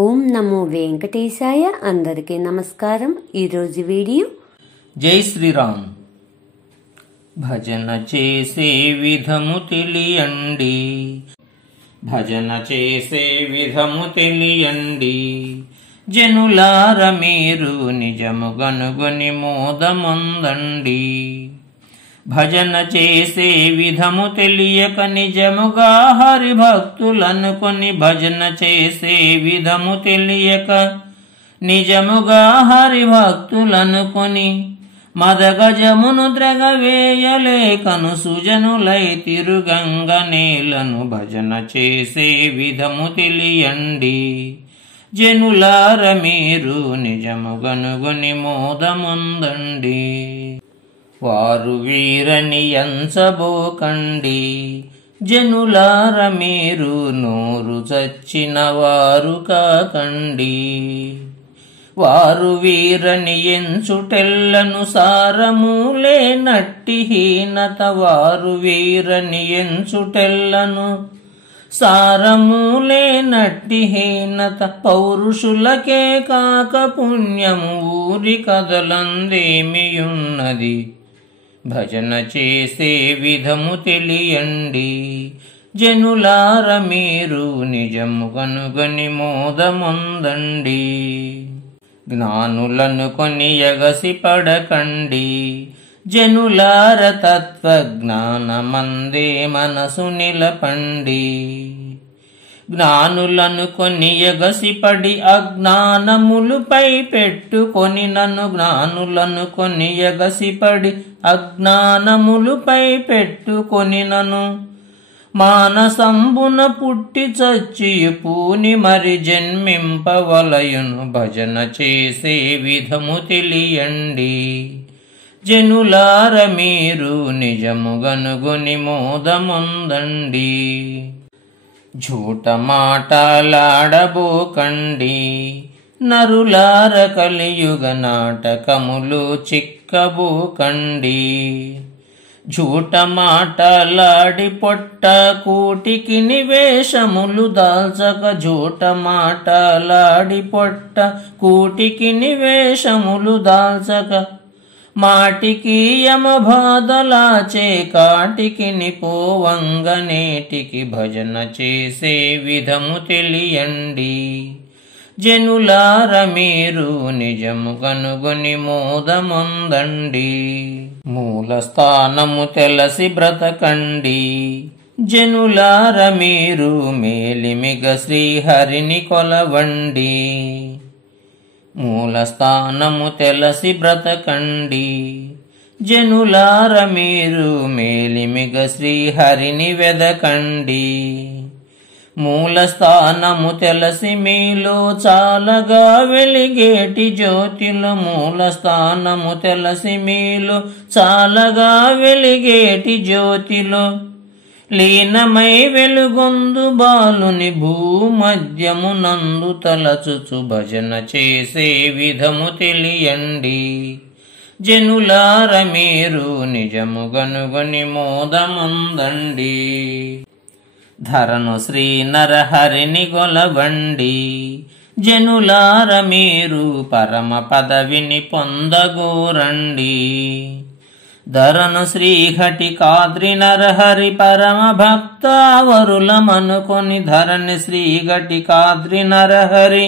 ఓం నమో వెంకటేశాయ. అందరికీ నమస్కారం. ఈరోజు వీడియో జై శ్రీరామ్. భజన చేసే విధము తెలియండి, భజన చేసే విధము తెలియండి. జనులార మీరు నిజము గనుగొని మోదముందండి. భజన చేసే విధము తెలియక నిజముగా హరిభక్తులనుకొని, భజన చేసే విధము తెలియక నిజముగా హరిభక్తులనుకొని, మదగజమును ద్రగవేయలేకను సుజనులై తిరుగంగ నేలను. భజన చేసే విధము తెలియండి, జనులార మీరు నిజము గనుగొని మోదముందండి. వారు వీరని ఎంచబోకండి, జనులార మీరు నోరు చచ్చిన వారు కాకండి. వారు వీరని ఎంచుటెల్లను సారములే నట్టి హీనత. వారు వీరని ఎంచుటెల్లను సారములే నట్టి హీనత. పౌరుషులకే కాక పుణ్యము ఊరి కదలందేమియున్నది. భజన చేసే విధము తెలియండి, జనులార మీరు నిజము కనుగొని మోదముందండి. జ్ఞానులను కొని ఎగసి పడకండి, జనులార తత్వజ్ఞానమందే మనసు నిలపండి. జ్ఞానులను కొని ఎగసిపడి అజ్ఞానములుపై పెట్టుకొని నన్ను. జ్ఞానులను కొని ఎగసిపడి అజ్ఞానములుపై పెట్టుకొని నన్ను. మానసంబున పుట్టి చచ్చి పూని మరి జన్మింపవలయును. భజన చేసే విధము తెలియండి, జనులార మీరు నిజము గనుగొని మోదముందండి. झूठ మాటలాడబోకండి, నరులార కలియుగ నాటకములు చిక్కబోకండి. झूठ మాటలాడి పొట్ట కూటికి నివేశములు దాల్చక. झूठ మాటలాడి పొట్ట కూటికి నివేశములు దాల్చక. మాటికి యమ బాధలాచే కాటికి నిపోవంగ నేటికి. భజన చేసే విధము తెలియండి, జనులార మీరు నిజము కనుగొని మోదముందండి. మూల స్థానము తెలసి బ్రతకండి, జనులార మీరు మేలిమిగ శ్రీహరిని కొలవండి. మూల స్థానము తెలసి బ్రతకండి, జనులార మీరు మేలిమిగ శ్రీహరిని వెదకండి. మూల స్థానము తెలసి మీలో చాలగా వెలిగేటి జ్యోతిలో. మూల స్థానము తెలసి మీలో చాలగా వెలిగేటి జ్యోతిలో. లీనమై వెలుగొందు బాలుని భూమధ్యమునందు తలచుచు. భజన చేసే విధము తెలియండి, జనులార మీరు నిజము గనుగొని మోదముందండి. ధరను శ్రీ నరహరిని గొలవండి, జనులార మీరు పరమ పదవిని పొందగోరండి. ధరను శ్రీఘటికాద్రి నరహరి పరమ భక్త వరులమనుకొని. ధరణి శ్రీఘటికాద్రి నరహరి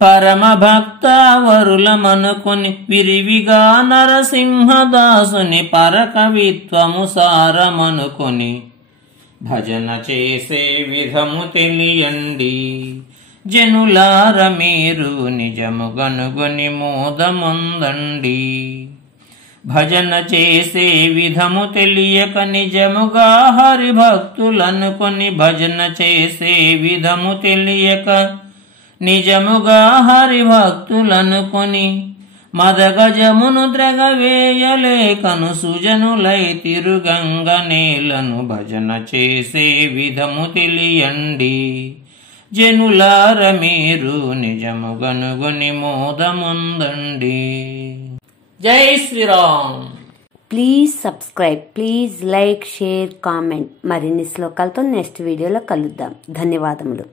పరమ భక్త వరులమనుకొని. విరివిగా నరసింహదాసుని పరకవిత్వము సారమనుకొని. భజన చేసే విధము తెలియండి, జనులార మీరు నిజము గనుగొని మోదముందండి. భజన చేసే విధము తెలియక నిజముగా హరిభక్తులనుకొని. భజన చేసే విధము తెలియక నిజముగా హరిభక్తులనుకొని, మదగజమును ద్రగవేయలేకను సుజనులై తిరుగంగ నేలను. భజన చేసే విధము తెలియండి, జనులార మీరు నిజము గనుగొని మోదముందండి. జై Shriram. Please subscribe, please like, share, comment. మరిన్ని శ్లోకాలతో నెక్స్ట్ వీడియోలో కలుద్దాం. ధన్యవాదములు.